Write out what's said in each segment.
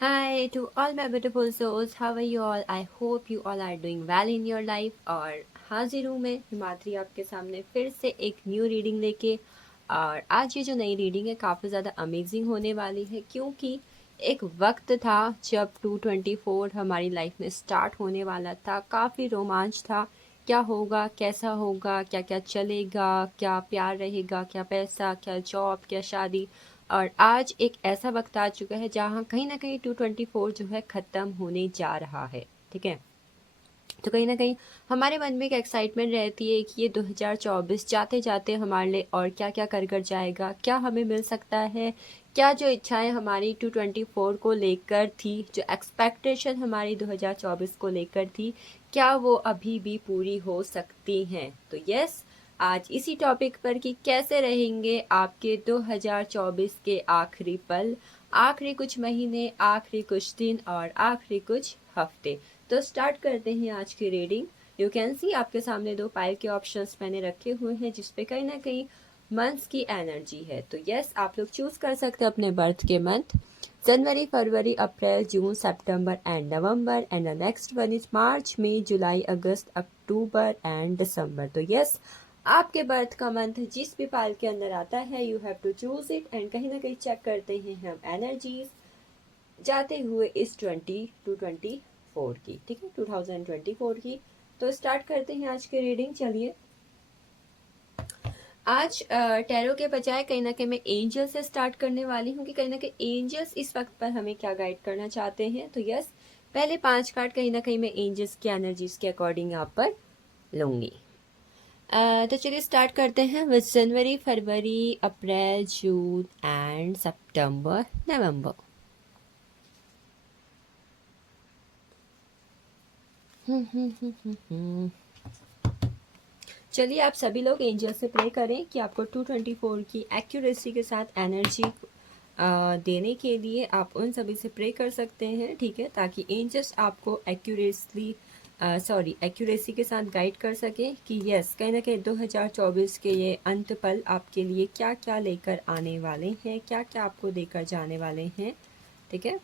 Hi to all my beautiful souls. How are you all? I hope you all are doing well in your life. और हाजिर हूँ मैं हिमाद्री आपके सामने फिर से एक न्यू रीडिंग लेके। और आज ये जो नई रीडिंग है काफ़ी ज़्यादा अमेजिंग होने वाली है, क्योंकि एक वक्त था जब 224 हमारी लाइफ में स्टार्ट होने वाला था। काफ़ी रोमांच था, क्या होगा, कैसा होगा, क्या क्या चलेगा, क्या प्यार रहेगा, क्या पैसा, क्या जॉब, क्या शादी। और आज एक ऐसा वक्त आ चुका है जहाँ कहीं ना कहीं 224 जो है ख़त्म होने जा रहा है। ठीक है, तो कहीं ना कहीं हमारे मन में एक एक्साइटमेंट रहती है कि ये 2024 जाते जाते हमारे लिए और क्या क्या कर जाएगा, क्या हमें मिल सकता है, क्या जो इच्छाएं हमारी 224 को लेकर थी, जो एक्सपेक्टेशन हमारी 2024 को लेकर थी, क्या वो अभी भी पूरी हो सकती हैं। तो यस, आज इसी टॉपिक पर कि कैसे रहेंगे आपके 2024 के आखिरी पल, आखिरी कुछ महीने, आखिरी कुछ दिन और आखिरी कुछ हफ्ते। तो स्टार्ट करते हैं आज की रीडिंग। यू कैन सी आपके सामने दो पाइल के ऑप्शंस मैंने रखे हुए हैं जिसपे कहीं ना कहीं मंथ्स की एनर्जी है। तो यस, आप लोग चूज कर सकते हैं अपने बर्थ के month. January, February, April, June, September and November, and the next one is March, May, July, August, October and December. तो यस, आपके बर्थ का मंथ जिस भी पाइल के अंदर आता है you have to choose it. And कहीं ना कहीं चेक करते हैं हम एनर्जीज जाते हुए इस 2024 की। ठीक है, 2024 की। तो स्टार्ट करते हैं आज की रीडिंग। चलिए, आज टैरो के बजाय कहीं ना कहीं मैं एंजल से स्टार्ट करने वाली हूँ कि कहीं ना कहीं एंजल्स इस वक्त पर हमें क्या गाइड करना चाहते हैं। तो यस, पहले 5 कार्ड कहीं ना कहीं मैं एंजल्स की एनर्जीज के अकॉर्डिंग यहाँ पर लूंगी। तो चलिए स्टार्ट करते हैं with January, February, April, June and सितंबर, नवंबर। चलिए, आप सभी लोग एंजल से प्रे करें कि आपको 224 की एक्यूरेसी के साथ एनर्जी देने के लिए आप उन सभी से प्रे कर सकते हैं। ठीक है, ताकि एंजल्स आपको एक्यूरेसी के साथ गाइड कर सके कि यस, कहीं ना कहीं 2024 के ये अंत पल आपके लिए क्या क्या लेकर आने वाले हैं, क्या क्या आपको देकर जाने वाले हैं। ठीक है,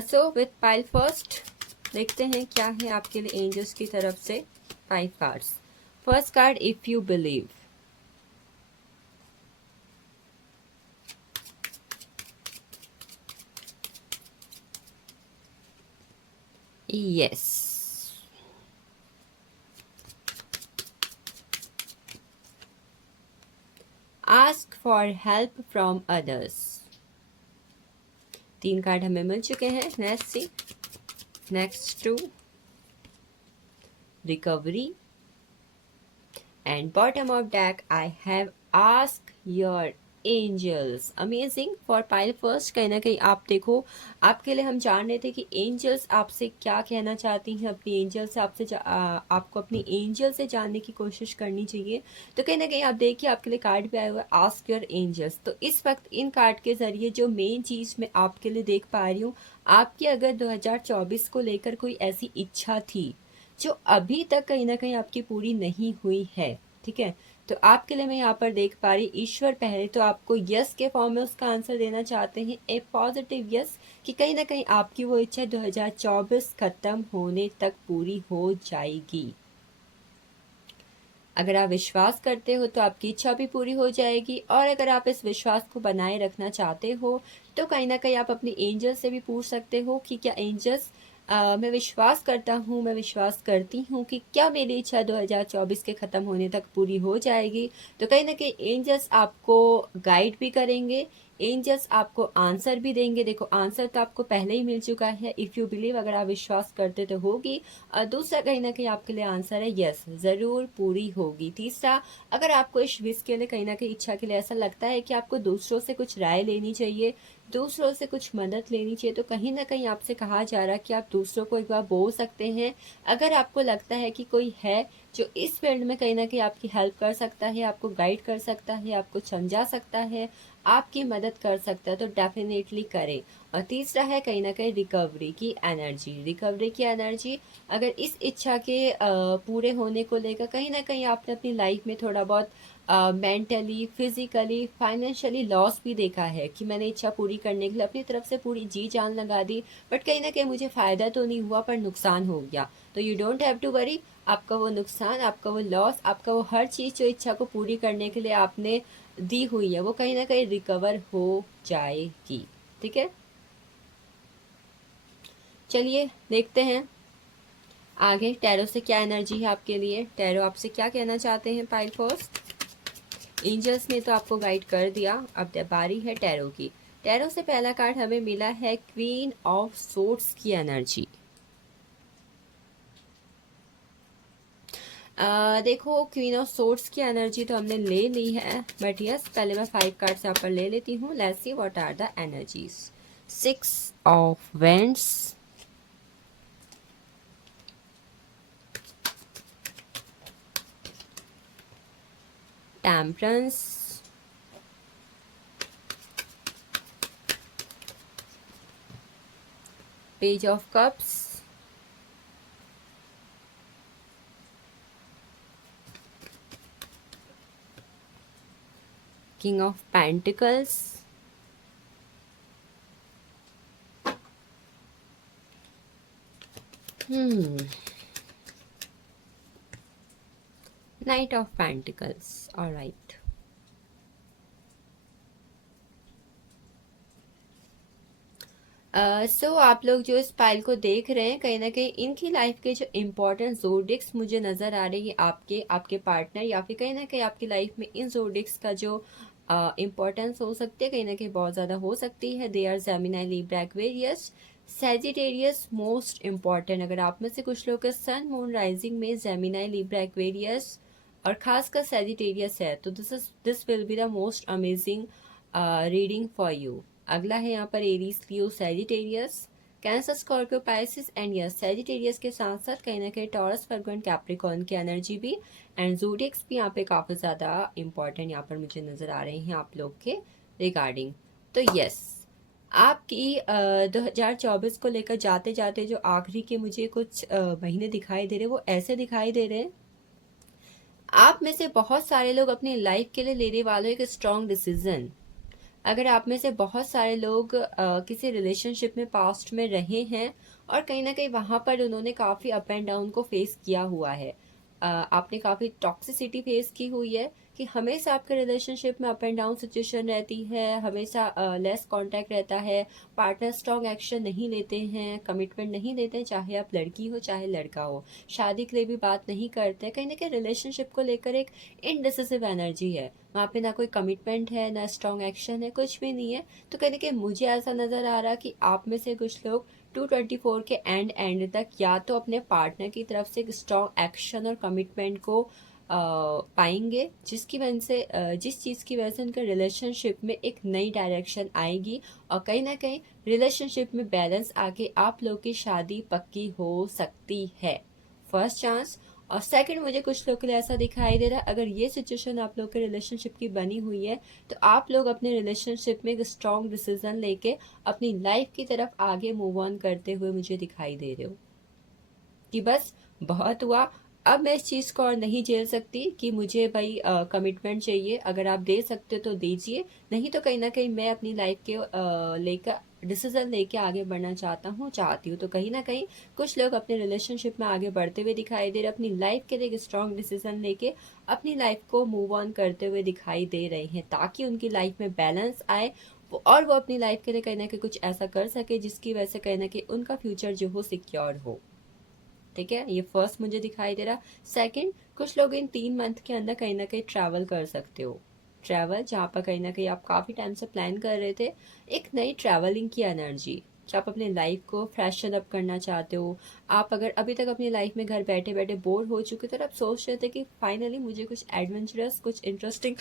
सो विथ पाइल फर्स्ट देखते हैं क्या है आपके लिए एंजल्स की तरफ से। 5 cards. First card, if you believe. Yes, ask for help from others. 3 card हमें मिल चुके हैं। Next see, next 2 recovery, and bottom of deck I have ask your angels. Amazing for pile first. कहीं ना कहीं आप देखो, आपके लिए हम जान रहे थे कि एंजल्स आपसे क्या कहना चाहती हैं। अपनी एंजल से आपको अपनी एंजल से जानने की कोशिश करनी चाहिए। तो कहीं ना कहीं आप देखिए, आपके लिए कार्ड पे आया हुआ है आस्क योर एंजल्स। तो इस वक्त इन कार्ड के जरिए जो मेन चीज मैं आपके लिए देख पा रही हूँ, आपकी अगर 2024 को लेकर कोई ऐसी इच्छा थी जो अभी तक कहीं ना कहीं आपकी पूरी नहीं हुई है। ठीक है, तो आपके लिए मैं यहाँ पर देख पा रही, ईश्वर पहले तो आपको यस के फॉर्म में उसका आंसर देना चाहते हैं, ए पॉजिटिव यस, कि कहीं ना कहीं आपकी वो इच्छा 2024 खत्म होने तक पूरी हो जाएगी। अगर आप विश्वास करते हो तो आपकी इच्छा भी पूरी हो जाएगी, और अगर आप इस विश्वास को बनाए रखना चाहते हो तो कहीं ना कहीं आप अपने एंजल से भी पूछ सकते हो कि क्या एंजल्स, मैं विश्वास करता हूँ, मैं विश्वास करती हूँ कि क्या मेरी इच्छा 2024 के ख़त्म होने तक पूरी हो जाएगी। तो कहीं ना कहीं एंजल्स आपको गाइड भी करेंगे, एंजल्स आपको आंसर भी देंगे। देखो, आंसर तो आपको पहले ही मिल चुका है, इफ़ यू बिलीव, अगर आप विश्वास करते तो होगी। और दूसरा, कहीं ना कहीं आपके लिए आंसर है यस, ज़रूर पूरी होगी। तीसरा, अगर आपको इस विश के लिए, कहीं ना कहीं इच्छा के लिए ऐसा लगता है कि आपको दूसरों से कुछ राय लेनी चाहिए, दूसरों से कुछ मदद लेनी चाहिए, तो कहीं ना कहीं आपसे कहा जा रहा है कि आप दूसरों को एक बार बोल सकते हैं। अगर आपको लगता है कि कोई है जो इस फील्ड में कहीं ना कहीं आपकी हेल्प कर सकता है, आपको गाइड कर सकता है, आपको समझा सकता है, आपकी मदद कर सकता है तो डेफिनेटली करें। और तीसरा है कहीं ना कहीं रिकवरी की एनर्जी। रिकवरी की एनर्जी, अगर इस इच्छा के पूरे होने को लेकर कहीं ना कहीं आपने अपनी लाइफ में थोड़ा बहुत मेंटली, फिजिकली, फाइनेंशियली लॉस भी देखा है कि मैंने इच्छा पूरी करने के लिए अपनी तरफ से पूरी जी जान लगा दी, बट कहीं ना कहीं मुझे फ़ायदा तो नहीं हुआ पर नुकसान हो गया। तो you don't have to worry. आपका वो नुकसान, आपका वो लॉस, आपका वो हर चीज़ जो इच्छा को पूरी करने के लिए आपने दी हुई है वो कहीं ना कहीं रिकवर हो जाएगी। ठीक है, चलिए देखते हैं आगे टैरो से क्या एनर्जी है आपके लिए। टैरो आपसे क्या कहना चाहते हैं पाइल फर्स्ट। एंजल्स ने तो आपको गाइड कर दिया, अब बारी है टैरो की। टैरो से पहला कार्ड हमें मिला है क्वीन ऑफ सोर्ड्स की एनर्जी। देखो क्वीन ऑफ सोर्ड्स की एनर्जी तो हमने ले ली है, बट यस पहले मैं 5 कार्ड्स यहाँ पर ले लेती हूँ। Let's see what are the energies. 6 of wands, temperance, page of cups, king of pentacles, knight of pentacles. Alright, so आप लोग जो इस फाइल को देख रहे हैं कहीं ना कहीं इनकी लाइफ के जो इम्पोर्टेंट जोडिक्स मुझे नज़र आ रही है, आपके आपके पार्टनर या फिर कहीं ना कहीं आपकी लाइफ में इन जोडिक्स का जो इम्पोर्टेंस हो सकती है कहीं ना कहीं बहुत ज़्यादा हो सकती है। They are Gemini, Libra, Aquarius, Sagittarius most important. अगर आप में से कुछ लोग के सन मून राइजिंग में जेमिनाई, लिब्रा, एक्वेरियस और खासकर सैजिटेरियस है तो this will be the most amazing reading for you. अगला है यहाँ पर Aries, Leo, Sagittarius, Cancer, Scorpio, Pisces and yes Sagittarius के साथ साथ कहीं ना कहीं टॉरस, वर्गो, कैप्रिकॉर्न की एनर्जी भी एंड ज़ोडिएक्स भी यहाँ पे काफ़ी ज़्यादा इंपॉर्टेंट यहाँ पर मुझे नज़र आ रहे हैं आप लोग के रिगार्डिंग। तो यस आपकी 2024 को लेकर जाते जाते जो आखिरी के मुझे कुछ महीने दिखाई दे रहे वो ऐसे दिखाई दे रहे हैं, आप में से बहुत सारे लोग अपनी लाइफ के लिए लेने वाले एक स्ट्रॉन्ग डिसीजन। अगर आप में से बहुत सारे लोग किसी रिलेशनशिप में पास्ट में रहे हैं और कहीं ना कहीं वहाँ पर उन्होंने काफ़ी अप एंड डाउन को फेस किया हुआ है, आपने काफ़ी टॉक्सिसिटी फेस की हुई है कि हमेशा आपके रिलेशनशिप में अप एंड डाउन सिचुएशन रहती है, हमेशा लेस कांटेक्ट रहता है, पार्टनर स्ट्रॉन्ग एक्शन नहीं लेते हैं, कमिटमेंट नहीं देते हैं, चाहे आप लड़की हो चाहे लड़का हो, शादी के लिए भी बात नहीं करते, कहीं ना कहीं रिलेशनशिप को लेकर एक इनडिसिसिव एनर्जी है। वहाँ पे ना कोई कमिटमेंट है ना स्ट्रॉन्ग एक्शन है, कुछ भी नहीं है। तो कहीं ना कहीं मुझे ऐसा नज़र आ रहा कि आप में से कुछ लोग 224 के एंड तक या तो अपने पार्टनर की तरफ से एक स्ट्रॉन्ग एक्शन और कमिटमेंट को पाएंगे, जिसकी वजह से जिस चीज़ की वजह से उनके रिलेशनशिप में एक नई डायरेक्शन आएगी और कहीं ना कहीं रिलेशनशिप में बैलेंस आके आप लोग की शादी पक्की हो सकती है। First chance. और सेकंड, मुझे कुछ लोग के लिए ऐसा दिखाई दे रहा है अगर ये सिचुएशन आप लोग के रिलेशनशिप की बनी हुई है तो आप लोग अपने रिलेशनशिप में एक स्ट्रॉन्ग डिसीजन लेके अपनी लाइफ की तरफ आगे मूव ऑन करते हुए मुझे दिखाई दे रहे हो कि बस बहुत हुआ, अब मैं इस चीज़ को और नहीं झेल सकती कि मुझे भाई कमिटमेंट चाहिए। अगर आप दे सकते हो तो दीजिए, नहीं तो कहीं ना कहीं मैं अपनी लाइफ के लेकर डिसीजन लेके आगे बढ़ना चाहती हूँ। तो कहीं ना कहीं कुछ लोग अपने रिलेशनशिप में आगे बढ़ते हुए दिखाई दे रहे, अपनी लाइफ के लिए एक स्ट्रॉन्ग डिसीजन लेके अपनी लाइफ को मूव ऑन करते हुए दिखाई दे रहे हैं ताकि उनकी लाइफ में बैलेंस आए और वो अपनी लाइफ के लिए कहीं ना कहीं कुछ ऐसा कर सके जिसकी वजह से कहीं ना कहीं उनका फ्यूचर जो हो सिक्योर हो। ठीक है, ये फर्स्ट मुझे दिखाई दे रहा। सेकंड, कुछ लोग इन 3 मंथ के अंदर कहीं ना कहीं ट्रैवल कर सकते हो। ट्रैवल जहाँ पर कहीं ना कहीं आप काफ़ी टाइम से प्लान कर रहे थे, एक नई ट्रैवलिंग की एनर्जी कि आप अपने लाइफ को फ्रेशन अप करना चाहते हो। आप अगर अभी तक अपनी लाइफ में घर बैठे बैठे बोर हो चुके थे तो आप सोच रहे थे कि फाइनली मुझे कुछ एडवेंचरस, कुछ इंटरेस्टिंग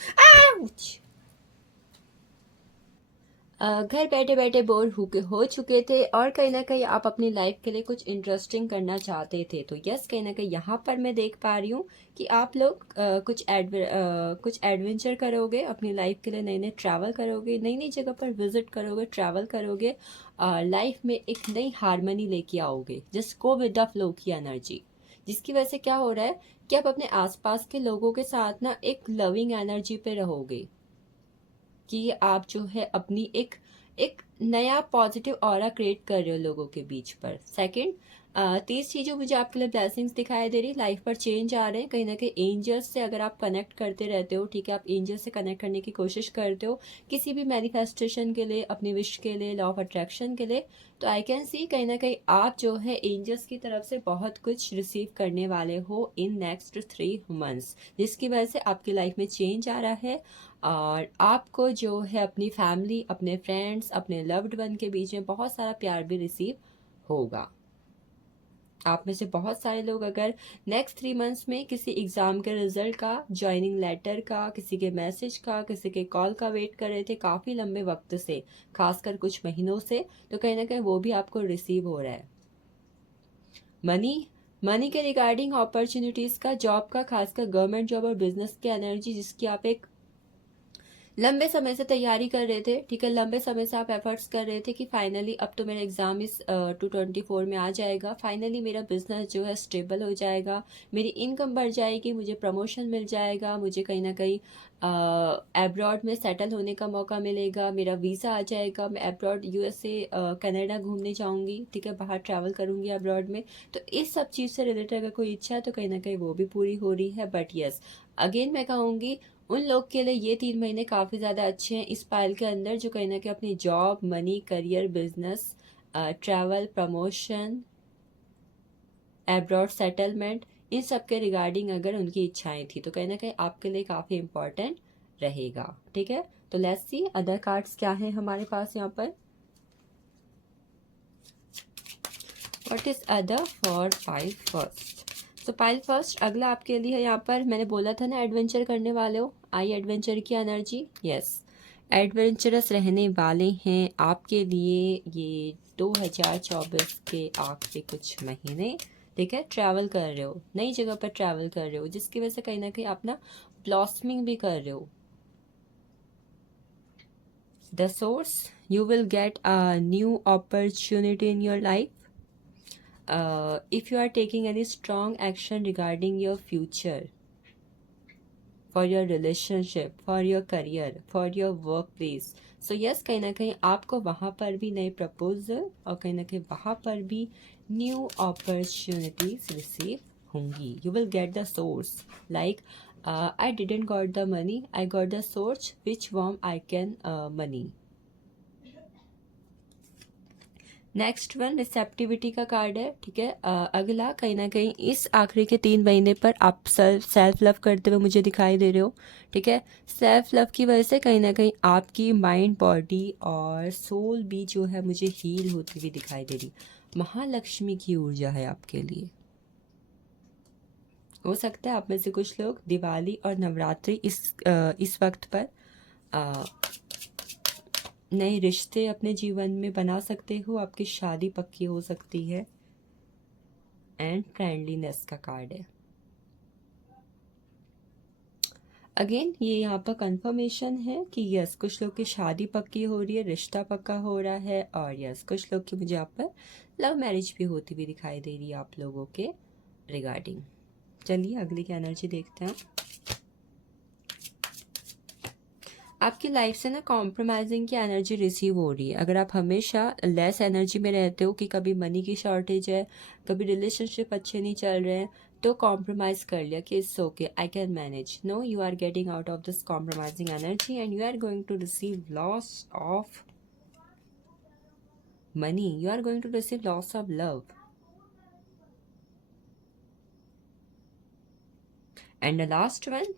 घर बैठे बैठे बोर हो चुके थे और कहीं ना कहीं आप अपनी लाइफ के लिए कुछ इंटरेस्टिंग करना चाहते थे, तो यस कहीं ना कहीं यहाँ पर मैं देख पा रही हूँ कि आप लोग कुछ एडवेंचर करोगे अपनी लाइफ के लिए, नए नए ट्रैवल करोगे, नई नई जगह पर विजिट करोगे, ट्रैवल करोगे, लाइफ में एक नई हारमोनी लेके आओगे, just go with the flow की एनर्जी, जिसकी वजह से क्या हो रहा है कि आप अपने आसपास के लोगों के साथ ना एक लविंग एनर्जी पे रहोगे, कि आप जो है अपनी एक एक नया पॉजिटिव ऑरा क्रिएट कर रहे हो लोगों के बीच पर। सेकंड, 30 चीज़ों मुझे आपके लिए ब्लेसिंग्स दिखाई दे रही, लाइफ पर चेंज आ रहे हैं, कहीं ना कहीं एंजल्स से अगर आप कनेक्ट करते रहते हो, ठीक है, आप एंजल्स से कनेक्ट करने की कोशिश करते हो किसी भी मैनिफेस्टेशन के लिए, अपनी विश के लिए, लॉ ऑफ अट्रैक्शन के लिए, तो आई कैन सी कहीं ना कहीं आप जो है एंजल्स की तरफ से बहुत कुछ रिसीव करने वाले हो इन नेक्स्ट 3 मंथ्स, जिसकी वजह से आपकी लाइफ में चेंज आ रहा है और आपको जो है अपनी फैमिली, अपने फ्रेंड्स, अपने लव्ड वन के बीच में बहुत सारा प्यार भी रिसीव होगा। आप में से बहुत सारे लोग अगर नेक्स्ट 3 मंथ्स में किसी एग्ज़ाम के रिजल्ट का, ज्वाइनिंग लेटर का, किसी के मैसेज का, किसी के कॉल का वेट कर रहे थे काफ़ी लंबे वक्त से, खासकर कुछ महीनों से, तो कहीं ना कहीं वो भी आपको रिसीव हो रहा है। मनी मनी के रिगार्डिंग अपॉर्चुनिटीज़ का, जॉब का, खासकर गवर्नमेंट जॉब और बिजनेस की एनर्जी, जिसकी आप एक लंबे समय से तैयारी कर रहे थे, ठीक है, लंबे समय से आप एफर्ट्स कर रहे थे कि फाइनली अब तो मेरा एग्ज़ाम इस 2024 में आ जाएगा, फाइनली मेरा बिजनेस जो है स्टेबल हो जाएगा, मेरी इनकम बढ़ जाएगी, मुझे प्रमोशन मिल जाएगा, मुझे कहीं ना कहीं एब्रॉड में सेटल होने का मौका मिलेगा, मेरा वीज़ा आ जाएगा, मैं एब्रॉड यूएसए कनाडा घूमने जाऊंगी, ठीक है, बाहर ट्रैवल करूंगी एब्रॉड में। तो इस सब चीज़ से रिलेटेड अगर कोई इच्छा है तो कहीं ना कहीं वो भी पूरी हो रही है। बट यस, अगेन मैं कहूँगी उन लोग के लिए ये 3 महीने काफ़ी ज़्यादा अच्छे हैं इस पाइल के अंदर, जो कहीं ना कहीं अपनी job, money, career, business, travel, promotion, abroad settlement, इन सब के रिगार्डिंग अगर उनकी इच्छाएं थी तो कहीं ना कहीं आपके लिए काफ़ी इम्पोर्टेंट रहेगा। ठीक है, तो लेट्स सी अदर कार्ड्स क्या हैं हमारे पास यहाँ पर। What is other for pile first? तो पाइल फर्स्ट अगला आपके लिए है, यहाँ पर मैंने बोला था ना एडवेंचर करने वाले हो, आई एडवेंचर की एनर्जी, यस एडवेंचरस रहने वाले हैं आपके लिए ये 2024 के आखिरी कुछ महीने। ठीक है, ट्रैवल कर रहे हो, नई जगह पर ट्रैवल कर रहे हो, जिसकी वजह से कहीं ना कहीं अपना ब्लॉसमिंग भी कर रहे हो। The source, you will get a new opportunity in your life if you are taking any strong action regarding your future, for your relationship, for your career, for your workplace, so yes कहीं ना कहीं आपको वहाँ पर भी नए proposal और कहीं ना कहीं वहाँ पर भी न्यू अपॉर्चुनिटीज रिसीव होंगी। You will get the source, like I didn't got the money, I got the source which form I can money। Next one receptivity का कार्ड है। ठीक है, अगला कहीं ना कहीं इस आखिरी के 3 महीने पर आप सेल्फ लव करते हुए मुझे दिखाई दे रहे हो। ठीक है, सेल्फ लव की वजह से कहीं ना कहीं आपकी माइंड, बॉडी और सोल भी जो है मुझे हील होती हुई दिखाई दे रही। महालक्ष्मी की ऊर्जा है आपके लिए। हो सकता है आप में से कुछ लोग दिवाली और नवरात्रि इस वक्त पर नए रिश्ते अपने जीवन में बना सकते हो, आपकी शादी पक्की हो सकती है। एंड फ्रेंडलीनेस का कार्ड है। अगेन ये यहाँ पर कंफर्मेशन है कि यस कुछ लोग की शादी पक्की हो रही है, रिश्ता पक्का हो रहा है, और यस कुछ लोग की मुझे यहाँ पर लव मैरिज भी होती हुई दिखाई दे रही है आप लोगों के रिगार्डिंग। चलिए अगली की एनर्जी देखते हैं। आपकी लाइफ से ना कॉम्प्रोमाइजिंग की एनर्जी रिसीव हो रही है। अगर आप हमेशा लेस एनर्जी में रहते हो कि कभी मनी की शॉर्टेज है, कभी रिलेशनशिप अच्छे नहीं चल रहे हैं, तो कॉम्प्रोमाइज़ कर लिया कि it's okay, I can manage. No, you are getting out of this compromising energy and you are going to receive loss of money, you are going to receive loss of love. And the last one,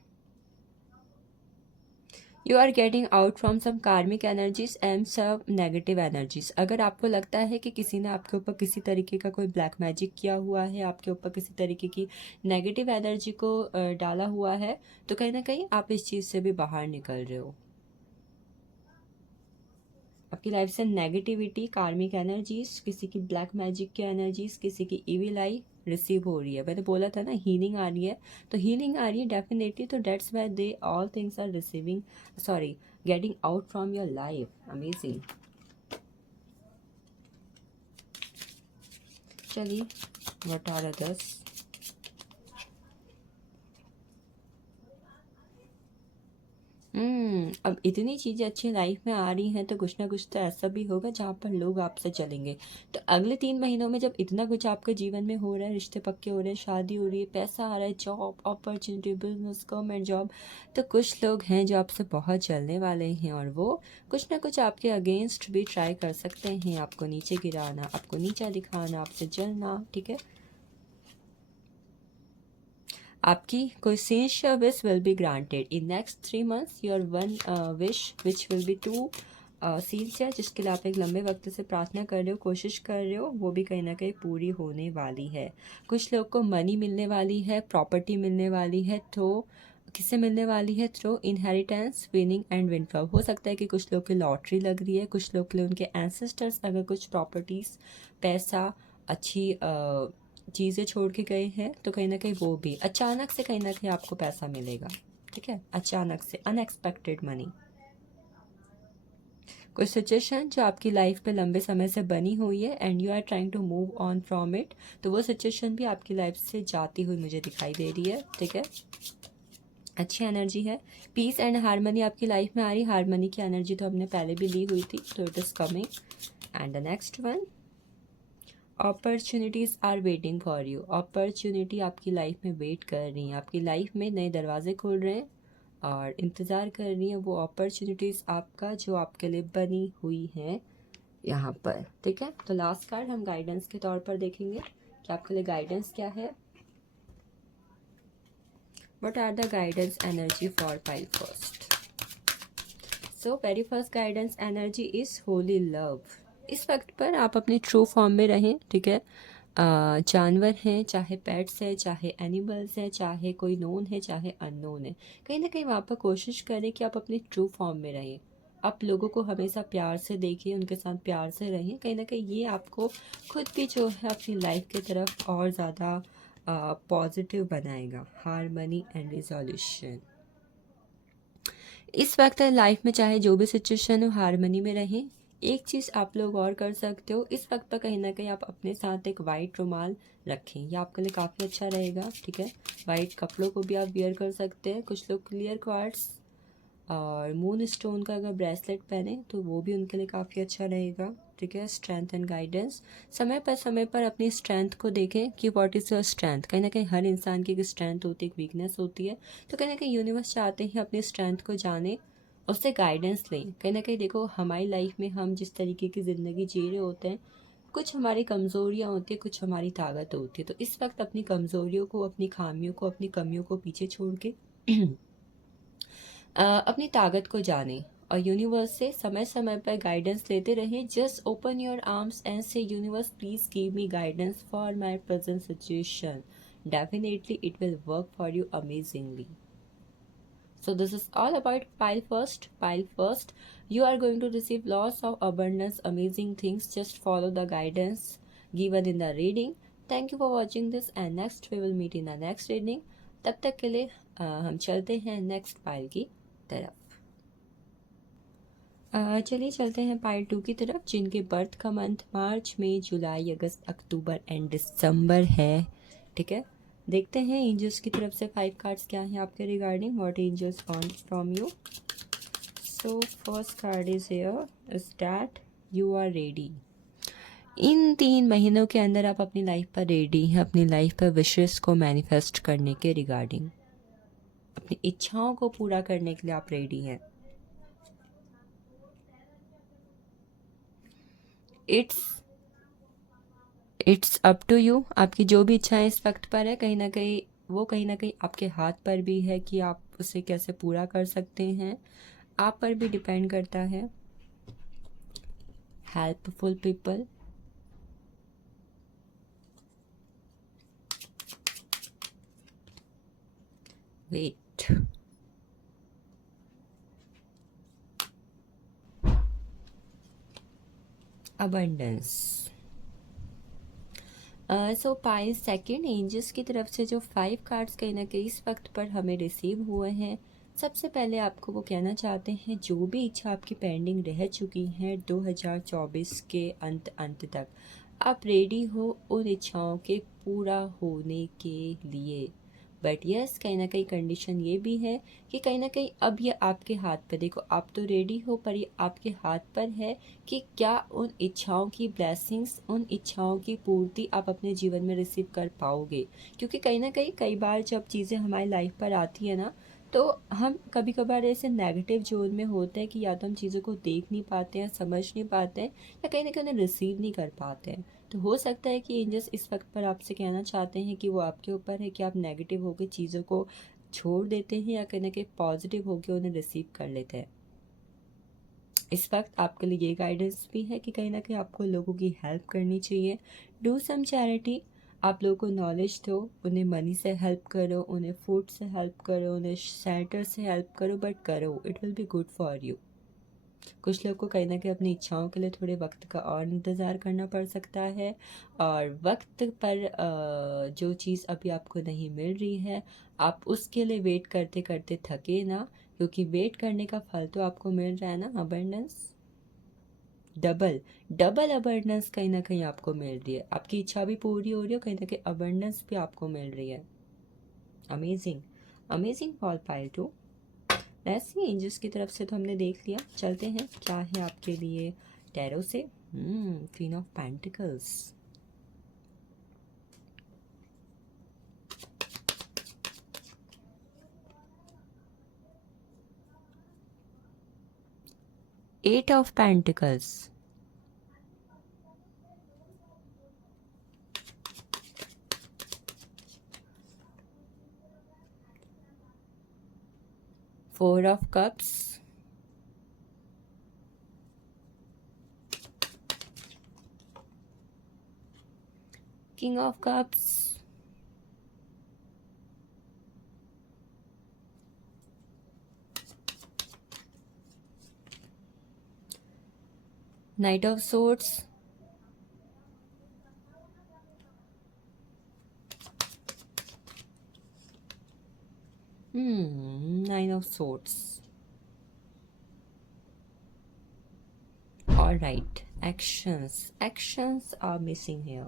you are getting out from some karmic energies and सब negative energies. अगर आपको लगता है कि किसी ने आपके ऊपर किसी तरीके का कोई ब्लैक मैजिक किया हुआ है, आपके ऊपर किसी तरीके की नेगेटिव एनर्जी को डाला हुआ है, तो कहीं ना कहीं आप इस चीज़ से भी बाहर निकल रहे हो। आपकी लाइफ से नेगेटिविटी, कार्मिक एनर्जीज, किसी की ब्लैक मैजिक की एनर्जीज, किसी की इविल आई रिसीव हो रही है। मैंने बोला था ना हीलिंग आ रही है, तो हीलिंग आ रही है डेफिनेटली, तो that's why they all things are receiving, sorry, getting out from your life. Amazing. चलिए, व्हाट आर अदर्स? अब इतनी चीज़ें अच्छी लाइफ में आ रही हैं, तो कुछ ना कुछ तो ऐसा भी होगा जहाँ पर लोग आपसे चलेंगे। तो अगले 3 महीनों में जब इतना कुछ आपके जीवन में हो रहा है, रिश्ते पक्के हो रहे हैं, शादी हो रही है, पैसा आ रहा है, job opportunity, business, government job, तो कुछ लोग हैं जो आपसे बहुत चलने वाले हैं, और वो कुछ ना कुछ आपके अगेंस्ट भी ट्राई कर सकते हैं, आपको नीचे गिराना, आपको नीचा दिखाना, आपसे जलना। ठीक है, आपकी कोई sincere wish will be granted in next 3 months। Your one wish which will be too sincere, जिसके लिए आप एक लंबे वक्त से प्रार्थना कर रहे हो, कोशिश कर रहे हो, वो भी कहीं ना कहीं पूरी होने वाली है। कुछ लोग को मनी मिलने वाली है, प्रॉपर्टी मिलने वाली है, तो किससे मिलने वाली है? Through inheritance, winning and windfall. हो सकता है कि कुछ लोग की लॉटरी लग रही है, कुछ लोग के लिए उनके एंसेस्टर्स अगर कुछ प्रॉपर्टीज़, पैसा, अच्छी चीज़ें छोड़ के गए हैं, तो कहीं ना कहीं वो भी अचानक से कहीं ना कहीं आपको पैसा मिलेगा। ठीक है, अचानक से, अनएक्सपेक्टेड मनी। कोई सिचुएशन जो आपकी लाइफ पे लंबे समय से बनी हुई है and you are trying to move on from it, तो वो सिचुएशन भी आपकी लाइफ से जाती हुई मुझे दिखाई दे रही है। ठीक है, अच्छी एनर्जी है। पीस एंड हारमनी आपकी लाइफ में आ रही। हारमनी की एनर्जी तो हमने पहले भी ली हुई थी, तो it is coming. And the next one, opportunities are waiting for you. Opportunity आपकी लाइफ में वेट कर रही हैं, आपकी लाइफ में नए दरवाजे खोल रहे हैं और इंतज़ार कर रही हैं वो अपॉर्चुनिटीज़ आपका, जो आपके लिए बनी हुई हैं यहाँ पर। ठीक है, तो लास्ट कार्ड हम गाइडेंस के तौर पर देखेंगे कि आपके लिए गाइडेंस क्या है। What are the guidance energy for pile first? So very first guidance energy is holy love. इस वक्त पर आप अपनी ट्रू फॉर्म में रहें। ठीक है, जानवर हैं, चाहे पेट्स हैं, चाहे एनिमल्स हैं, चाहे कोई नोन है, चाहे अननोन है, कहीं ना कहीं वहाँ पर कोशिश करें कि आप अपनी ट्रू फॉर्म में रहें। आप लोगों को हमेशा प्यार से देखें, उनके साथ प्यार से रहें। कहीं ना कहीं ये आपको खुद भी जो है अपनी लाइफ की तरफ और ज़्यादा पॉजिटिव बनाएगा। Harmony and resolution. इस वक्त लाइफ में चाहे जो भी सिचुएशन हो, हारमनी में रहें। एक चीज़ आप लोग और कर सकते हो, इस वक्त पर कहीं ना कहीं आप अपने साथ एक वाइट रुमाल रखें, यह आपके लिए काफ़ी अच्छा रहेगा। ठीक है, वाइट कपड़ों को भी आप वियर कर सकते हैं। कुछ लोग क्लियर क्वार्ट्स और मून स्टोन का अगर ब्रेसलेट पहने तो वो भी उनके लिए काफ़ी अच्छा रहेगा। ठीक है, स्ट्रेंथ एंड गाइडेंस। समय पर अपनी स्ट्रेंथ को देखें कि व्हाट इज़ योर स्ट्रेंथ। कहीं ना कहीं हर इंसान की एक स्ट्रेंथ होती है, एक वीकनेस होती है, तो कहीं ना कहीं यूनिवर्स चाहते हैं अपनी स्ट्रेंथ को जाने, उससे गाइडेंस लें। कहीं ना कहीं देखो, हमारी लाइफ में हम जिस तरीके की ज़िंदगी जी रहे होते हैं, कुछ हमारी कमज़ोरियाँ होती है, कुछ हमारी ताकत होती है। तो इस वक्त अपनी कमज़ोरियों को, अपनी खामियों को, अपनी कमियों को पीछे छोड़ के अपनी ताकत को जानें और यूनिवर्स से समय समय पर गाइडेंस लेते रहें। Just open your arms and say universe please give me guidance for my present situation. Definitely it will work for you amazingly. So this is all about pile first. Pile first, you are going to receive lots of abundance, amazing things. Just follow the guidance given in the reading. Thank you for watching this, and next we will meet in the next reading. तब तक के लिए हम चलते हैं next pile की तरफ। चलिए चलते हैं पाइल 2 की तरफ, जिनके बर्थ का month March, May, July, August, October and दिसंबर है। ठीक है, देखते हैं एंजल्स की तरफ से 5 कार्ड्स क्या हैं आपके regarding. What angels want from you? So first card is here, is that you are ready. इन 3 महीनों के अंदर आप अपनी लाइफ पर रेडी हैं, अपनी लाइफ पर विशेष को मैनिफेस्ट करने के रिगार्डिंग, अपनी इच्छाओं को पूरा करने के लिए आप रेडी हैं। It's up to you. आपकी जो भी इच्छाएं इस वक्त पर है, कहीं ना कहीं आपके हाथ पर भी है कि आप उसे कैसे पूरा कर सकते हैं। आप पर भी डिपेंड करता है। Helpful people, wait, abundance. So पाई सेकेंड एंजल्स की तरफ से जो 5 कार्ड्स कहीं ना कहीं इस वक्त पर हमें रिसीव हुए हैं, सबसे पहले आपको वो कहना चाहते हैं जो भी इच्छा आपकी पेंडिंग रह चुकी हैं 2024 के अंत तक, आप रेडी हो उन इच्छाओं के पूरा होने के लिए। बट यस, कहीं ना कहीं कंडीशन ये भी है कि कहीं ना कहीं अब ये आपके हाथ पर, देखो आप तो रेडी हो पर ये आपके हाथ पर है कि क्या उन इच्छाओं की ब्लेसिंग्स, उन इच्छाओं की पूर्ति आप अपने जीवन में रिसीव कर पाओगे। क्योंकि कहीं ना कहीं कई बार जब चीज़ें हमारी लाइफ पर आती है ना, तो हम कभी कभार ऐसे नेगेटिव जोन में होते हैं कि या तो हम चीज़ों को देख नहीं पाते हैं, समझ नहीं पाते हैं, या कहीं ना कहीं उन्हें रिसीव नहीं कर पाते हैं। तो हो सकता है कि एंजल्स इस वक्त पर आपसे कहना चाहते हैं कि वो आपके ऊपर है कि आप नेगेटिव होकर चीज़ों को छोड़ देते हैं या कहीं ना कहीं पॉजिटिव होकर उन्हें रिसीव कर लेते हैं। इस वक्त आपके लिए ये गाइडेंस भी है कि कहीं ना कहीं आपको लोगों की हेल्प करनी चाहिए। Do some charity. आप लोगों को नॉलेज दो, उन्हें मनी से हेल्प करो, उन्हें फूड से हेल्प करो, उन्हें शेल्टर से हेल्प करो, बट करो, it will be good for you. कुछ लोग को कहीं ना कहीं अपनी इच्छाओं के लिए थोड़े वक्त का और इंतज़ार करना पड़ सकता है, और वक्त पर जो चीज़ अभी आपको नहीं मिल रही है, आप उसके लिए वेट करते करते थके ना, क्योंकि वेट करने का फल तो आपको मिल रहा है ना, अबंडेंस। डबल डबल अबंडेंस कहीं ना कहीं आपको मिल रही है, आपकी इच्छा भी पूरी हो रही है, कहीं ना कहीं अबंडेंस भी आपको मिल रही है। Amazing, amazing for pile two. ऐसे एंजल्स की तरफ से तो हमने देख लिया, चलते हैं क्या है आपके लिए टैरो से। Queen of pentacles. Eight of pentacles. Four of cups. King of cups. Knight of swords. Nine of swords. All right, actions are missing here.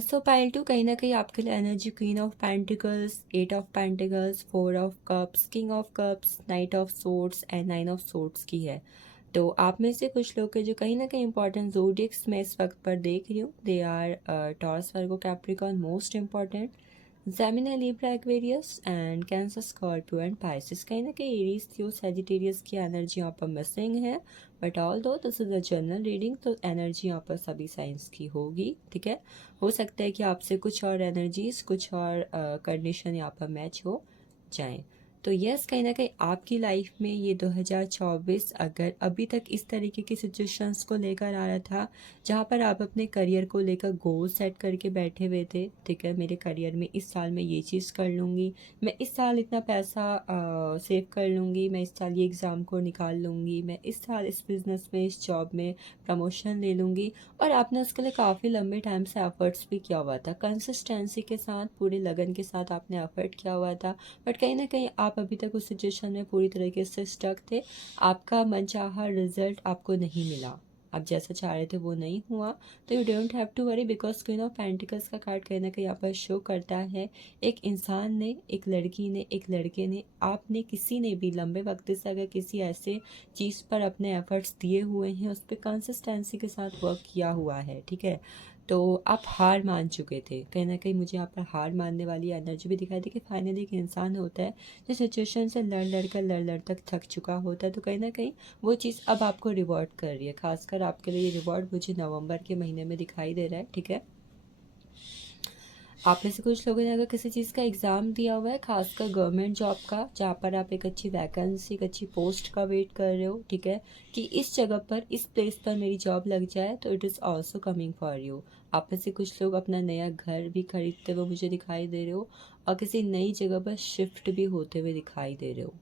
So pile two, कहीं ना कहीं आपके लिए energy queen of pentacles, eight of pentacles, four of cups, king of cups, knight of swords and nine of swords की है। तो आप में से कुछ लोग हैं जो कहीं ना कहीं इंपॉर्टेंट जोडिक्स में इस वक्त पर देख रही हूँ, they are Taurus, Virgo, Capricorn, most important, Gemini, Libra, Aquarius and Cancer, Scorpio and Pisces. कहीं ना कहीं एरीज, लियो, सजिटेरियस की एनर्जी यहाँ पर मिसिंग है, but although this is a general reading, तो एनर्जी यहाँ पर सभी साइंस की होगी, ठीक है। हो सकता है कि आपसे कुछ और एनर्जीज, कुछ और कंडीशन यहाँ पर मैच हो जाएं। तो यस, कहीं ना कहीं आपकी लाइफ में ये 2024 अगर अभी तक इस तरीके की सिचुएशंस को लेकर आ रहा था जहाँ पर आप अपने करियर को लेकर गोल सेट करके बैठे हुए थे, ठीक है, मेरे करियर में इस साल मैं ये चीज़ कर लूँगी, मैं इस साल इतना पैसा सेव कर लूँगी, मैं इस साल ये एग्ज़ाम को निकाल लूँगी, मैं इस साल इस बिज़नेस में, इस जॉब में प्रमोशन ले लूँगी, और आपने उसके लिए काफ़ी लंबे टाइम से एफर्ट्स भी किया हुआ था, कंसिस्टेंसी के साथ, पूरे लगन के साथ आपने एफर्ट किया हुआ था, बट कहीं ना कहीं आप अभी तक उस सिचुएशन में पूरी तरीके से स्टक थे। आपका मनचाहा रिजल्ट आपको नहीं मिला, आप जैसा चाह रहे थे वो नहीं हुआ, तो you don't have to worry, because queen of pentacles का कार्ड कहीं ना कहीं यहाँ पर शो करता है एक इंसान ने, एक लड़की ने, एक लड़के ने, आपने, किसी ने भी लंबे वक्त से अगर किसी ऐसे चीज़ पर अपने एफर्ट्स दिए हुए हैं, उस पर कंसिस्टेंसी के साथ वर्क किया हुआ है, ठीक है, तो आप हार मान चुके थे। कहीं ना कहीं मुझे यहाँ पर हार मानने वाली एनर्जी भी दिखाई दी कि फाइनली एक इंसान होता है जो सिचुएशन से लड़ तक थक चुका होता है, तो कहीं ना कहीं वो चीज़ अब आपको रिवॉर्ड कर रही है। खासकर आपके लिए ये रिवॉर्ड मुझे नवंबर के महीने में दिखाई दे रहा है, ठीक है। आप में से कुछ लोगों ने अगर किसी चीज़ का एग्ज़ाम दिया हुआ है, खासकर गवर्नमेंट जॉब का, जहाँ पर आप एक अच्छी वैकेंसी, एक अच्छी पोस्ट का वेट कर रहे हो, ठीक है, कि इस जगह पर, इस प्लेस पर मेरी जॉब लग जाए, तो it is also coming for you. आप में से कुछ लोग अपना नया घर भी खरीदते हुए मुझे दिखाई दे रहे हो, और किसी नई जगह पर शिफ्ट भी होते हुए दिखाई दे रहे हो।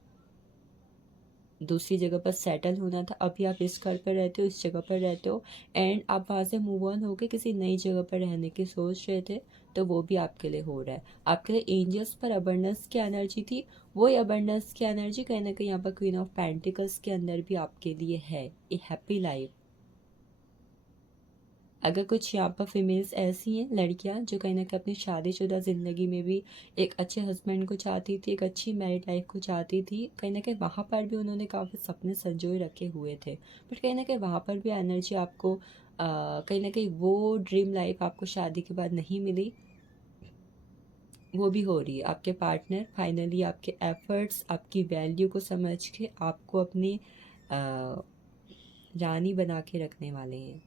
दूसरी जगह पर सेटल होना था, अभी आप इस घर पर रहते हो, इस जगह पर रहते हो, एंड आप वहाँ से मूव ऑन होकर किसी नई जगह पर रहने की सोच रहे थे, तो वो भी आपके लिए हो रहा है। आपके लिए एंजल्स पर अबंडेंस की एनर्जी थी, वही अबंडेंस की एनर्जी कहीं ना कहीं यहाँ पर क्वीन ऑफ पेंटिकल्स के अंदर भी आपके लिए है, ए हैप्पी लाइफ। अगर कुछ यहाँ पर फीमेल्स ऐसी हैं, लड़कियाँ जो कहीं ना कहीं अपनी शादीशुदा ज़िंदगी में भी एक अच्छे हस्बैंड को चाहती थी, एक अच्छी मैरिड लाइफ को चाहती थी, कहीं ना कहीं वहाँ पर भी उन्होंने काफ़ी सपने संजोए रखे हुए थे, बट कहीं ना कहीं वहाँ पर भी एनर्जी आपको कहीं ना कहीं वो ड्रीम लाइफ आपको शादी के बाद नहीं मिली, वो भी हो रही है। आपके पार्टनर फाइनली आपके एफर्ट्स, आपकी वैल्यू को समझ के आपको अपनी रानी बना के रखने वाले हैं।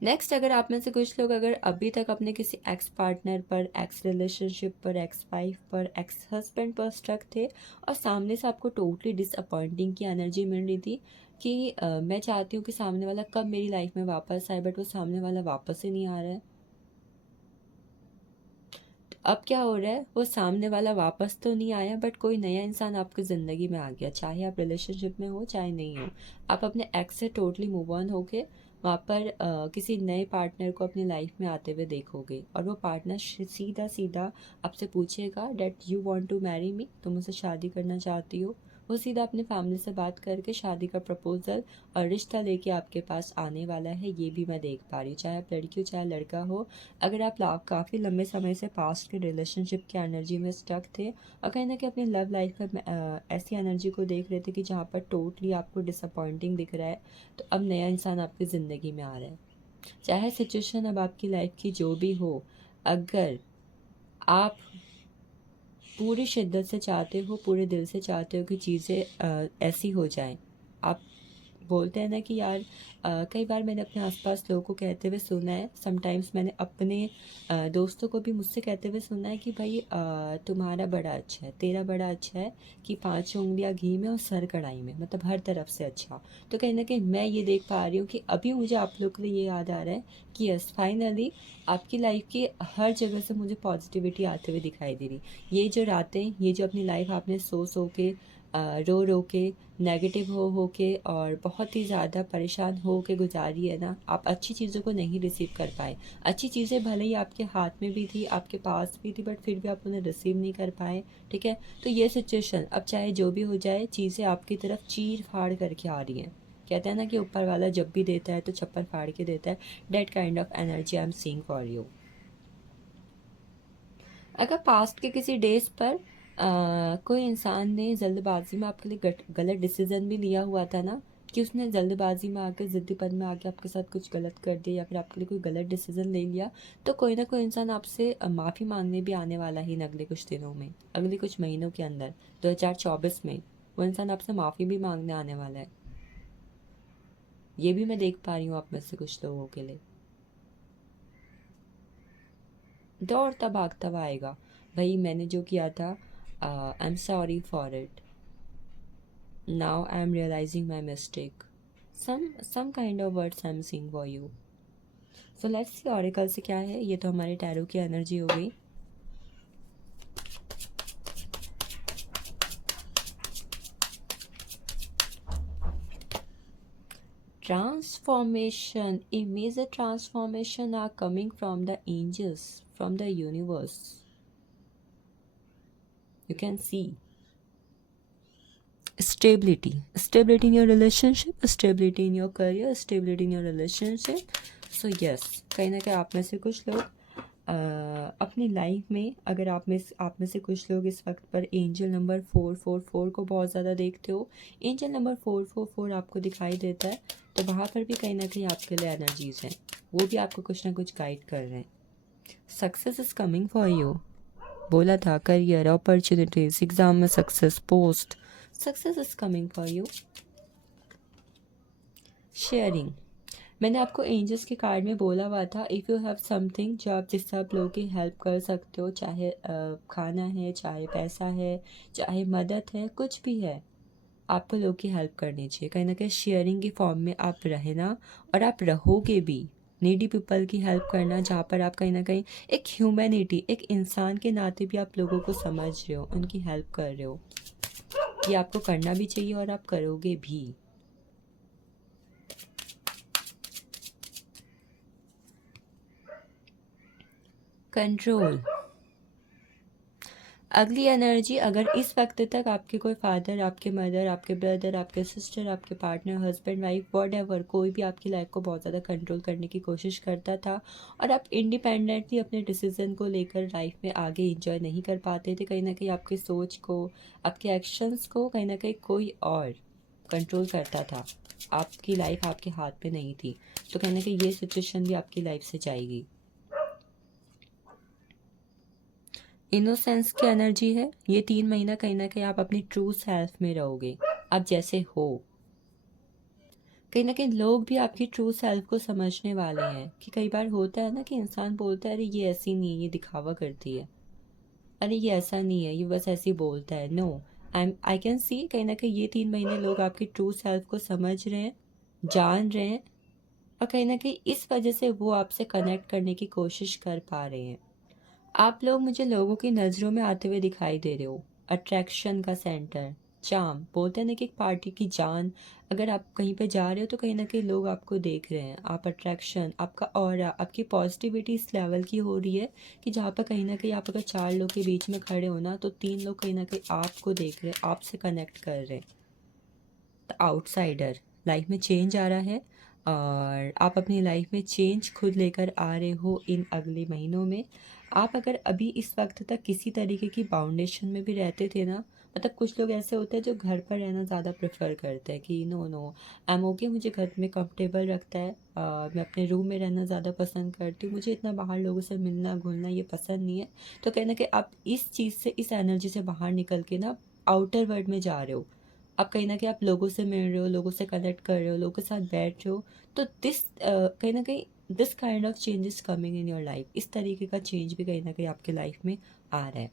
नेक्स्ट, अगर आप में से कुछ लोग अगर अभी तक अपने किसी एक्स पार्टनर पर, एक्स रिलेशनशिप पर, एक्स वाइफ पर, एक्स हस्बैंड पर स्ट्रक थे और सामने से आपको टोटली डिसअपॉइंटिंग की एनर्जी मिल रही थी कि मैं चाहती हूँ कि सामने वाला कब मेरी लाइफ में वापस आए, बट वो सामने वाला वापस ही नहीं आ रहा है। अब क्या हो रहा है, वो सामने वाला वापस तो नहीं आया, बट कोई नया इंसान आपकी ज़िंदगी में आ गया, चाहे आप रिलेशनशिप में हो चाहे नहीं हो। आप अपने एक्स से टोटली मूव ऑन होके वहाँ पर किसी नए पार्टनर को अपनी लाइफ में आते हुए देखोगे, और वो पार्टनर सीधा सीधा आपसे पूछेगा that you want to marry me, तुम मुझसे शादी करना चाहती हो। वो सीधा अपनी फैमिली से बात करके शादी का प्रपोजल और रिश्ता लेके आपके पास आने वाला है, ये भी मैं देख पा रही हूँ। चाहे आप लड़की हो चाहे लड़का हो, अगर आप काफ़ी लंबे समय से पास्ट के रिलेशनशिप की एनर्जी में स्टक थे और कहीं ना कहीं अपनी लव लाइफ में ऐसी एनर्जी को देख रहे थे कि जहाँ पर टोटली आपको डिसअपॉइंटिंग दिख रहा है, तो अब नया इंसान आपकी ज़िंदगी में आ रहा है। चाहे सिचुएशन अब आपकी लाइफ की जो भी हो, अगर आप पूरी शिद्दत से चाहते हो, पूरे दिल से चाहते हो कि चीज़ें ऐसी हो जाएं, आप बोलते हैं ना कि यार कई बार मैंने अपने आसपास लोगों को कहते हुए सुना है, समटाइम्स मैंने अपने दोस्तों को भी मुझसे कहते हुए सुना है कि भाई तुम्हारा बड़ा अच्छा है, तेरा बड़ा अच्छा है कि 5 उंगलियां घी में और सर कढ़ाई में, मतलब हर तरफ से अच्छा। तो कहीं ना कहीं मैं ये देख पा रही हूँ कि अभी मुझे आप लोग के लिए ये याद आ रहा है कि यस फाइनली आपकी लाइफ की हर जगह से मुझे पॉजिटिविटी आते हुए दिखाई दे रही। ये जो रातें, ये जो अपनी लाइफ आपने सो के रो रो के, नेगेटिव हो के और बहुत ही ज़्यादा परेशान हो के गुजारी है ना, आप अच्छी चीज़ों को नहीं रिसीव कर पाए। अच्छी चीज़ें भले ही आपके हाथ में भी थी, आपके पास भी थी, बट फिर भी आप उन्हें रिसीव नहीं कर पाए। ठीक है, तो ये सिचुएशन अब चाहे जो भी हो जाए, चीज़ें आपकी तरफ चीर फाड़ करके आ रही हैं। कहते हैं ना कि ऊपर वाला जब भी देता है तो छप्पर फाड़ के देता है। That kind of energy I am seeing for you. अगर पास्ट के किसी डेज पर कोई इंसान ने जल्दबाजी में आपके लिए गलत डिसीजन भी लिया हुआ था ना, कि उसने जल्दबाजी में आकर, ज़िद्दीपन में आके आपके साथ कुछ गलत कर दिया या फिर आपके लिए कोई गलत डिसीजन ले लिया, तो कोई ना कोई इंसान आपसे माफ़ी मांगने भी आने वाला ही अगले कुछ दिनों में, अगले कुछ महीनों के अंदर, 2024 में वो इंसान आपसे माफ़ी भी मांगने आने वाला है। ये भी मैं देख पा रही हूँ आप में से कुछ लोगों के लिए। दौड़ता भागता हुआ आएगा, भाई मैंने जो किया था, I am sorry for it, now I am realising my mistake, some kind of words I am seeing for you. So let's see oracle से क्या है। ये तो हमारे टैरो की एनर्जी हो गई। Transformation, a major transformation are coming from the angels, from the universe. You can see stability in your relationship, stability in your career, stability in your relationship. So yes, कहीं ना कहीं आप में से कुछ लोग अपनी लाइफ में, अगर आप में से कुछ लोग इस वक्त पर एंजल नंबर 444 को बहुत ज़्यादा देखते हो, एंजल नंबर 444 आपको दिखाई देता है, तो वहाँ पर भी कहीं ना कहीं आपके लिए एनर्जीज हैं, वो भी आपको कुछ ना कुछ गाइड कर रहे हैं। Success is coming for you, बोला था, करियर, अपॉर्चुनिटीज, एग्जाम में success, post, success is coming for you. Sharing, मैंने आपको एंजल्स के कार्ड में बोला हुआ था, इफ़ यू हैव समथिंग जो आप जिससे आप लोगों की हेल्प कर सकते हो, चाहे खाना है, चाहे पैसा है, चाहे मदद है, कुछ भी है, आपको लोगों की हेल्प करनी चाहिए। कहीं ना कहीं शेयरिंग की फॉर्म में आप रहना, और आप रहोगे भी। नीडी पीपल की हेल्प करना, जहाँ पर आप कहीं ना कहीं एक ह्यूमैनिटी, एक इंसान के नाते भी आप लोगों को समझ रहे हो, उनकी हेल्प कर रहे हो। ये आपको करना भी चाहिए और आप करोगे भी। कंट्रोल। अगली एनर्जी, अगर इस वक्त तक आपके कोई फादर, आपके मदर, आपके ब्रदर, आपके सिस्टर, आपके पार्टनर, हस्बैंड, वाइफ, वॉटएवर, कोई भी आपकी लाइफ को बहुत ज़्यादा कंट्रोल करने की कोशिश करता था और आप इंडिपेंडेंटली अपने डिसीजन को लेकर लाइफ में आगे इंजॉय नहीं कर पाते थे, कहीं ना कहीं आपकी सोच को, आपके एक्शंस को कहीं ना कहीं कोई और कंट्रोल करता था, आपकी लाइफ आपके हाथ में नहीं थी, तो कहीं ना कहीं ये सिचुएशन भी आपकी लाइफ से जाएगी। इनोसेंस की एनर्जी है। ये 3 महीना कहीं ना कहीं आप अपनी ट्रू सेल्फ में रहोगे, आप जैसे हो। कहीं ना कहीं लोग भी आपकी ट्रू सेल्फ को समझने वाले हैं, कि कई बार होता है ना कि इंसान बोलता है अरे ये ऐसी नहीं है, ये दिखावा करती है, अरे ये ऐसा नहीं है, ये बस ऐसे ही बोलता है। नो, आई कैन सी कहीं ना कहीं ये 3 महीने लोग आपकी ट्रू सेल्फ को समझ रहे हैं, जान रहे हैं, और कहीं ना कहीं इस वजह से वो आपसे कनेक्ट करने की कोशिश कर पा रहे हैं। आप लोग मुझे लोगों की नज़रों में आते हुए दिखाई दे रहे हो, अट्रैक्शन का सेंटर, चार्म, बोलते हैं ना कि एक पार्टी की जान। अगर आप कहीं पे जा रहे हो तो कहीं ना कहीं लोग आपको देख रहे हैं, आप अट्रैक्शन, आपका ऑरा, आपकी पॉजिटिविटी इस लेवल की हो रही है कि जहाँ पर कहीं ना कहीं आप अगर 4 लोग के बीच में खड़े हो ना, तो 3 लोग कहीं ना कहीं आपको देख रहे हैं, आपसे कनेक्ट कर रहे हैं। द आउटसाइडर, लाइफ में चेंज आ रहा है और आप अपनी लाइफ में चेंज खुद लेकर आ रहे हो इन अगले महीनों में। आप अगर अभी इस वक्त तक किसी तरीके की बाउंडेशन में भी रहते थे ना, मतलब कुछ लोग ऐसे होते हैं जो घर पर रहना ज़्यादा प्रेफर करते हैं कि no no I am okay, मुझे घर में कंफर्टेबल रखता है, मैं अपने रूम में रहना ज़्यादा पसंद करती हूँ, मुझे इतना बाहर लोगों से मिलना घुलना ये पसंद नहीं है। तो कहना कि आप इस चीज़ से, इस एनर्जी से बाहर निकल के ना आउटर वर्ल्ड में जा रहे हो, आप कहीं ना कहीं आप लोगों से मिल रहे हो, लोगों से कनेक्ट कर रहे हो, लोगों के साथ बैठ रहे हो, तो दिस कहीं ना कहीं this kind of change is coming in your life. इस तरीके का चेंज भी कहीं ना कहीं आपके लाइफ में आ रहा है।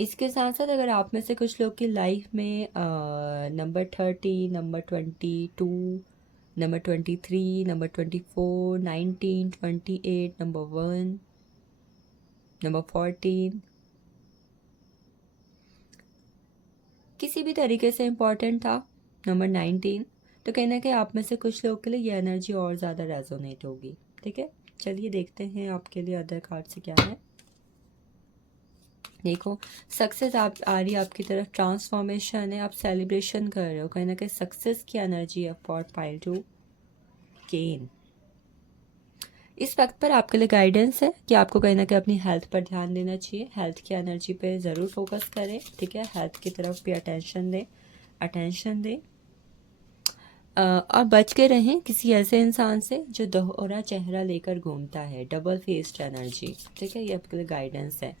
इसके साथ साथ अगर आप में से कुछ लोग की लाइफ में number 30, number 22, number 23, number 24, 19, 28, number 1, number 14 किसी भी तरीके से इम्पॉर्टेंट था, नंबर 19, तो कहीं ना कहीं आप में से कुछ लोगों के लिए ये एनर्जी और ज़्यादा रेजोनेट होगी। ठीक है, चलिए देखते हैं आपके लिए अदर कार्ड से क्या है। देखो, सक्सेस आप आ रही है आपकी तरफ, ट्रांसफॉर्मेशन है, आप सेलिब्रेशन कर रहे हो, कहीं ना कहीं सक्सेस की एनर्जी है फॉर पाइल टू गेन। इस वक्त पर आपके लिए गाइडेंस है कि आपको कहीं ना कहीं अपनी हेल्थ पर ध्यान देना चाहिए, हेल्थ की एनर्जी पे ज़रूर फोकस करें। ठीक है, हेल्थ की तरफ भी अटेंशन दें, अटेंशन दें, और बच के रहें किसी ऐसे इंसान से जो दोहरा चेहरा लेकर घूमता है, डबल फेस्ड एनर्जी। ठीक है, ये आपके लिए गाइडेंस है।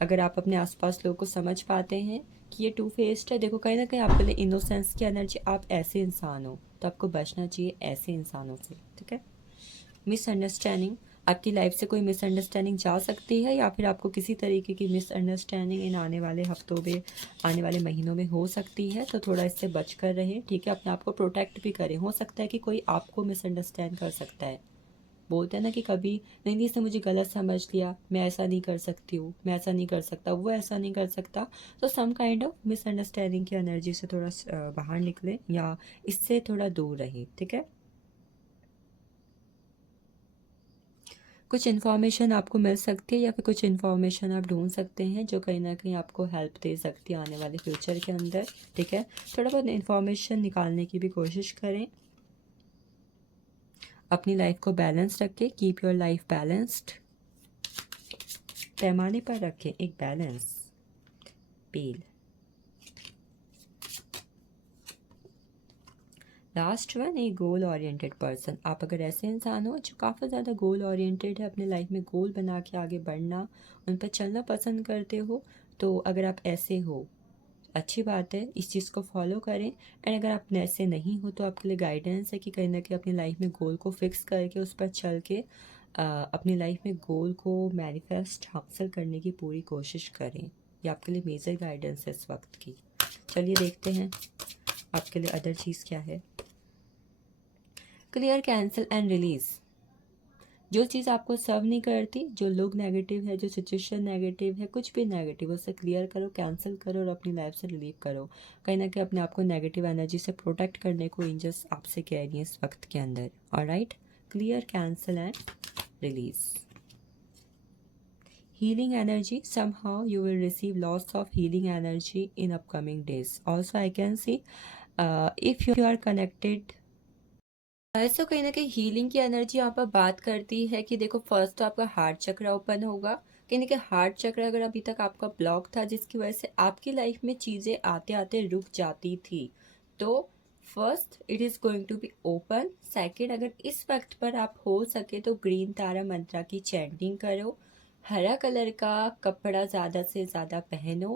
अगर आप अपने आसपास लोगों को समझ पाते हैं कि ये टू फेस्ड है, देखो कहीं ना कहीं आपके लिए इनोसेंस की एनर्जी, आप ऐसे इंसान हो तो आपको बचना चाहिए ऐसे इंसानों से। ठीक है, मिसअंडरस्टैंडिंग, आपकी लाइफ से कोई मिसअंडरस्टैंडिंग जा सकती है, या फिर आपको किसी तरीके की मिसअंडरस्टैंडिंग इन आने वाले हफ्तों में, आने वाले महीनों में हो सकती है, तो थोड़ा इससे बच कर रहें। ठीक है, अपने आप को प्रोटेक्ट भी करें, हो सकता है कि कोई आपको मिसअंडरस्टैंड कर सकता है, बोलते हैं ना कि कभी नहीं नहीं इसने मुझे गलत समझ लिया, मैं ऐसा नहीं कर सकती हूँ, मैं ऐसा नहीं कर सकता, वो ऐसा नहीं कर सकता, तो सम काइंड ऑफ मिसअंडरस्टैंडिंग की एनर्जी से थोड़ा बाहर निकलें या इससे थोड़ा दूर रहें। ठीक है, कुछ इन्फॉर्मेशन आपको मिल सकती है या फिर कुछ इन्फॉर्मेशन आप ढूंढ सकते हैं जो कहीं ना कहीं आपको हेल्प दे सकती है आने वाले फ्यूचर के अंदर। ठीक है, थोड़ा बहुत इन्फॉर्मेशन निकालने की भी कोशिश करें, अपनी लाइफ को बैलेंस रखें, कीप योर लाइफ बैलेंस्ड, पैमाने पर रखें एक बैलेंस। पेल, लास्ट वन, ए गोल ओरिएंटेड पर्सन। आप अगर ऐसे इंसान हो जो काफ़ी ज़्यादा गोल ओरिएंटेड है, अपने लाइफ में गोल बना के आगे बढ़ना, उन पर चलना पसंद करते हो, तो अगर आप ऐसे हो अच्छी बात है, इस चीज़ को फॉलो करें। एंड अगर आप ऐसे नहीं हो तो आपके लिए गाइडेंस है कि कहीं ना कहीं अपनी लाइफ में गोल को फिक्स करके उस पर चल के अपनी लाइफ में गोल को मैनिफेस्ट हासिल करने की पूरी कोशिश करें। ये आपके लिए मेजर गाइडेंस है इस वक्त की। चलिए देखते हैं आपके लिए अदर चीज़ क्या है। Clear, cancel and release. जो चीज़ आपको सर्व नहीं करती, जो लोग नेगेटिव है, जो सिचुएशन नेगेटिव है, कुछ भी नेगेटिव, उसे क्लियर करो, कैंसिल करो और अपनी लाइफ से रिलीव करो। कहीं ना कहीं अपने आप को नेगेटिव एनर्जी से प्रोटेक्ट करने को एंजल्स आपसे कह रही हैं इस वक्त के अंदर। Alright, clear, cancel and release. Healing energy, somehow you will receive lots of healing energy in upcoming days. Also I can see if you are connected, ऐसा कहीं ना कहीं हीलिंग की एनर्जी यहाँ पर बात करती है कि देखो फर्स्ट तो आपका हार्ट चक्र ओपन होगा। कहीं ना कहीं हार्ट चक्र अगर अभी तक आपका ब्लॉक था जिसकी वजह से आपकी लाइफ में चीज़ें आते आते रुक जाती थी, तो first it is going to be open. Second, अगर इस वक्त पर आप हो सके तो ग्रीन तारा मंत्रा की चैंटिंग करो, हरा कलर का कपड़ा ज़्यादा से ज़्यादा पहनो,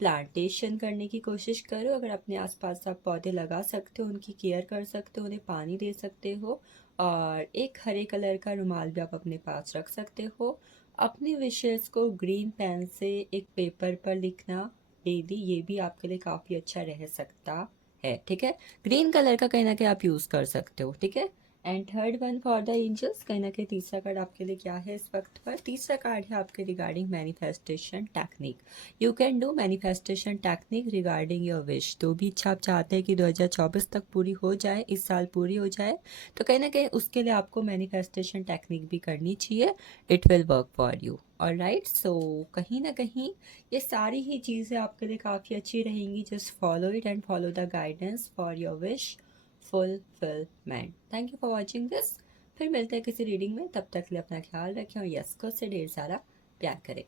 प्लांटेशन करने की कोशिश करो। अगर अपने आसपास आप पौधे लगा सकते हो, उनकी केयर कर सकते हो, उन्हें पानी दे सकते हो, और एक हरे कलर का रुमाल भी आप अपने पास रख सकते हो। अपनी विशेष को ग्रीन पेन से एक पेपर पर लिखना डेली, ये भी आपके लिए काफ़ी अच्छा रह सकता है। ठीक है, ग्रीन कलर का कहीं ना कहीं आप यूज़ कर सकते हो। ठीक है, and third one for the angels, कहीं ना कहीं तीसरा कार्ड आपके लिए क्या है इस वक्त पर? तीसरा कार्ड है आपके regarding manifestation technique. You can do manifestation technique regarding your wish. तो भी इच्छा आप चाहते हैं कि 2024 तक पूरी हो जाए, इस साल पूरी हो जाए, तो कहीं ना कहीं उसके लिए आपको मैनिफेस्टेशन टेक्निक भी करनी चाहिए। It will work for you. Alright, so कहीं ना कहीं ये सारी ही चीज़ें आपके लिए काफ़ी अच्छी रहेंगी। Just follow it and follow the guidance for your wish fulfilment. Thank you for watching this. फिर मिलते हैं किसी रीडिंग में, तब तक के लिए अपना ख्याल रखें और यस को से ढेर सारा प्यार करें।